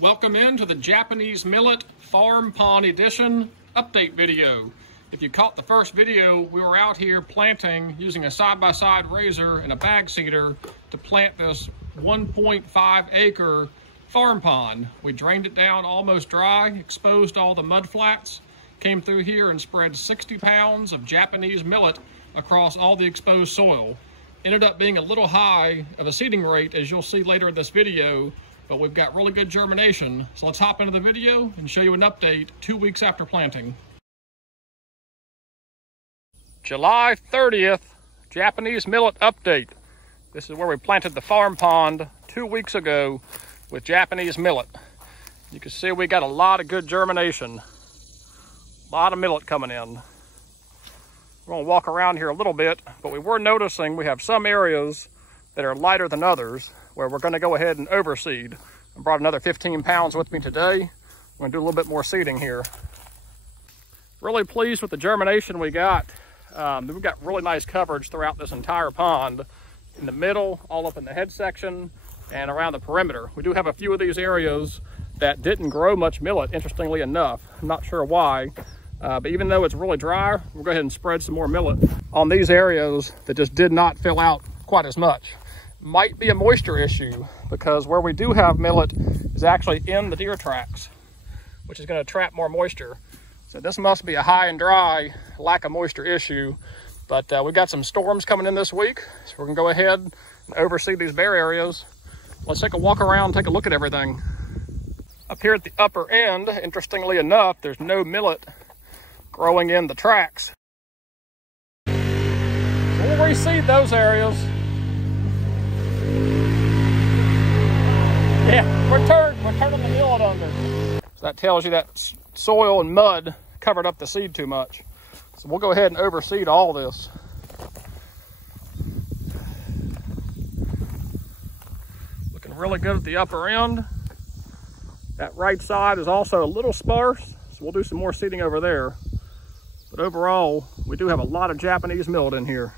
Welcome into the Japanese Millet Farm Pond Edition update video. If you caught the first video, we were out here planting using a side-by-side razor and a bag seeder to plant this 1.5 acre farm pond. We drained it down almost dry, exposed all the mud flats, came through here and spread 60 pounds of Japanese millet across all the exposed soil. Ended up being a little high of a seeding rate, as you'll see later in this video, but we've got really good germination. So let's hop into the video and show you an update 2 weeks after planting. July 30th, Japanese millet update. This is where we planted the farm pond 2 weeks ago with Japanese millet. You can see we got a lot of good germination. A lot of millet coming in. We're gonna walk around here a little bit, but we were noticing we have some areas that are lighter than others, where we're gonna go ahead and overseed. I brought another 15 pounds with me today. I'm gonna do a little bit more seeding here. Really pleased with the germination we got. We've got really nice coverage throughout this entire pond, in the middle, all up in the head section, and around the perimeter. We do have a few of these areas that didn't grow much millet, interestingly enough. I'm not sure why, but even though it's really dry, we'll go ahead and spread some more millet on these areas that just did not fill out quite as much. Might be a moisture issue, because where we do have millet is actually in the deer tracks, which is going to trap more moisture. So this must be a high and dry, lack of moisture issue. But we've got some storms coming in this week, so we're going to go ahead and overseed these bare areas. Let's take a walk around, take a look at everything. Up here at the upper end, interestingly enough, there's no millet growing in the tracks. So we'll reseed those areas. Yeah, we're turning the millet under. So that tells you that soil and mud covered up the seed too much. So we'll go ahead and overseed all this. Looking really good at the upper end. That right side is also a little sparse, so we'll do some more seeding over there. But overall, we do have a lot of Japanese millet in here.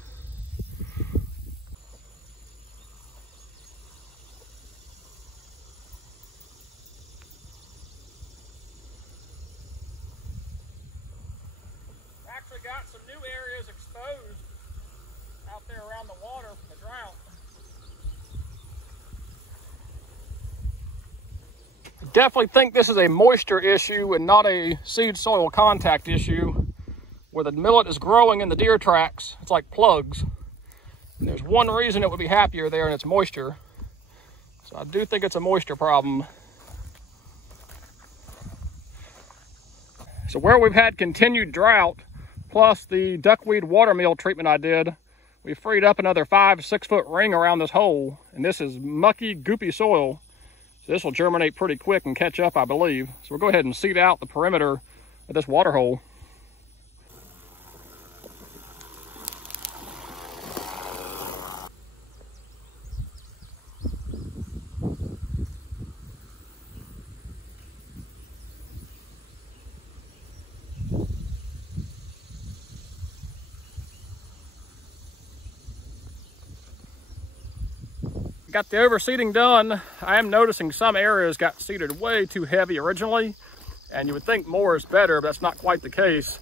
Actually got some new areas exposed out there around the water from the drought. I definitely think this is a moisture issue and not a seed soil contact issue. Where the millet is growing in the deer tracks, it's like plugs. And there's one reason it would be happier there, and it's moisture. So I do think it's a moisture problem. So where we've had continued drought, plus the duckweed watermeal treatment I did, we freed up another 5-6 foot ring around this hole. And this is mucky, goopy soil. So this will germinate pretty quick and catch up, I believe. So we'll go ahead and seed out the perimeter of this water hole. Got the overseeding done. I am noticing some areas got seeded way too heavy originally, and you would think more is better, but that's not quite the case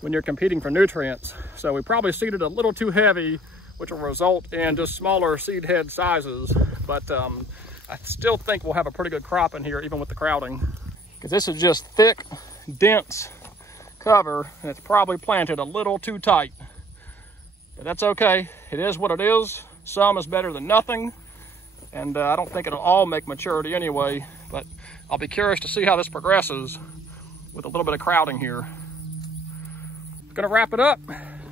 when you're competing for nutrients. So we probably seeded a little too heavy, which will result in just smaller seed head sizes. But I still think we'll have a pretty good crop in here, even with the crowding, because this is just thick, dense cover, and it's probably planted a little too tight. But that's okay. It is what it is. Some is better than nothing. And I don't think it'll all make maturity anyway, but I'll be curious to see how this progresses with a little bit of crowding here. Gonna wrap it up.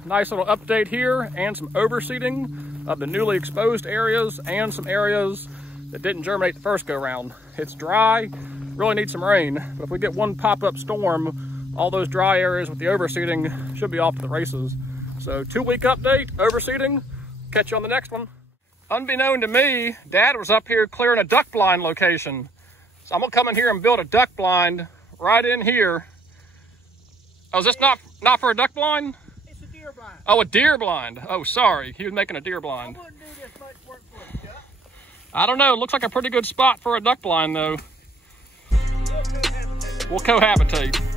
Nice little update here and some overseeding of the newly exposed areas and some areas that didn't germinate the first go round. It's dry, really needs some rain, but if we get one pop-up storm, all those dry areas with the overseeding should be off to the races. So 2 week update, overseeding. Catch you on the next one. Unbeknown to me, Dad was up here clearing a duck blind location. So I'm gonna come in here and build a duck blind right in here. Oh, is this not for a duck blind? It's a deer blind. Oh, a deer blind. Oh, sorry. He was making a deer blind. I wouldn't do this much work for a duck. I don't know. It looks like a pretty good spot for a duck blind, though. We'll cohabitate.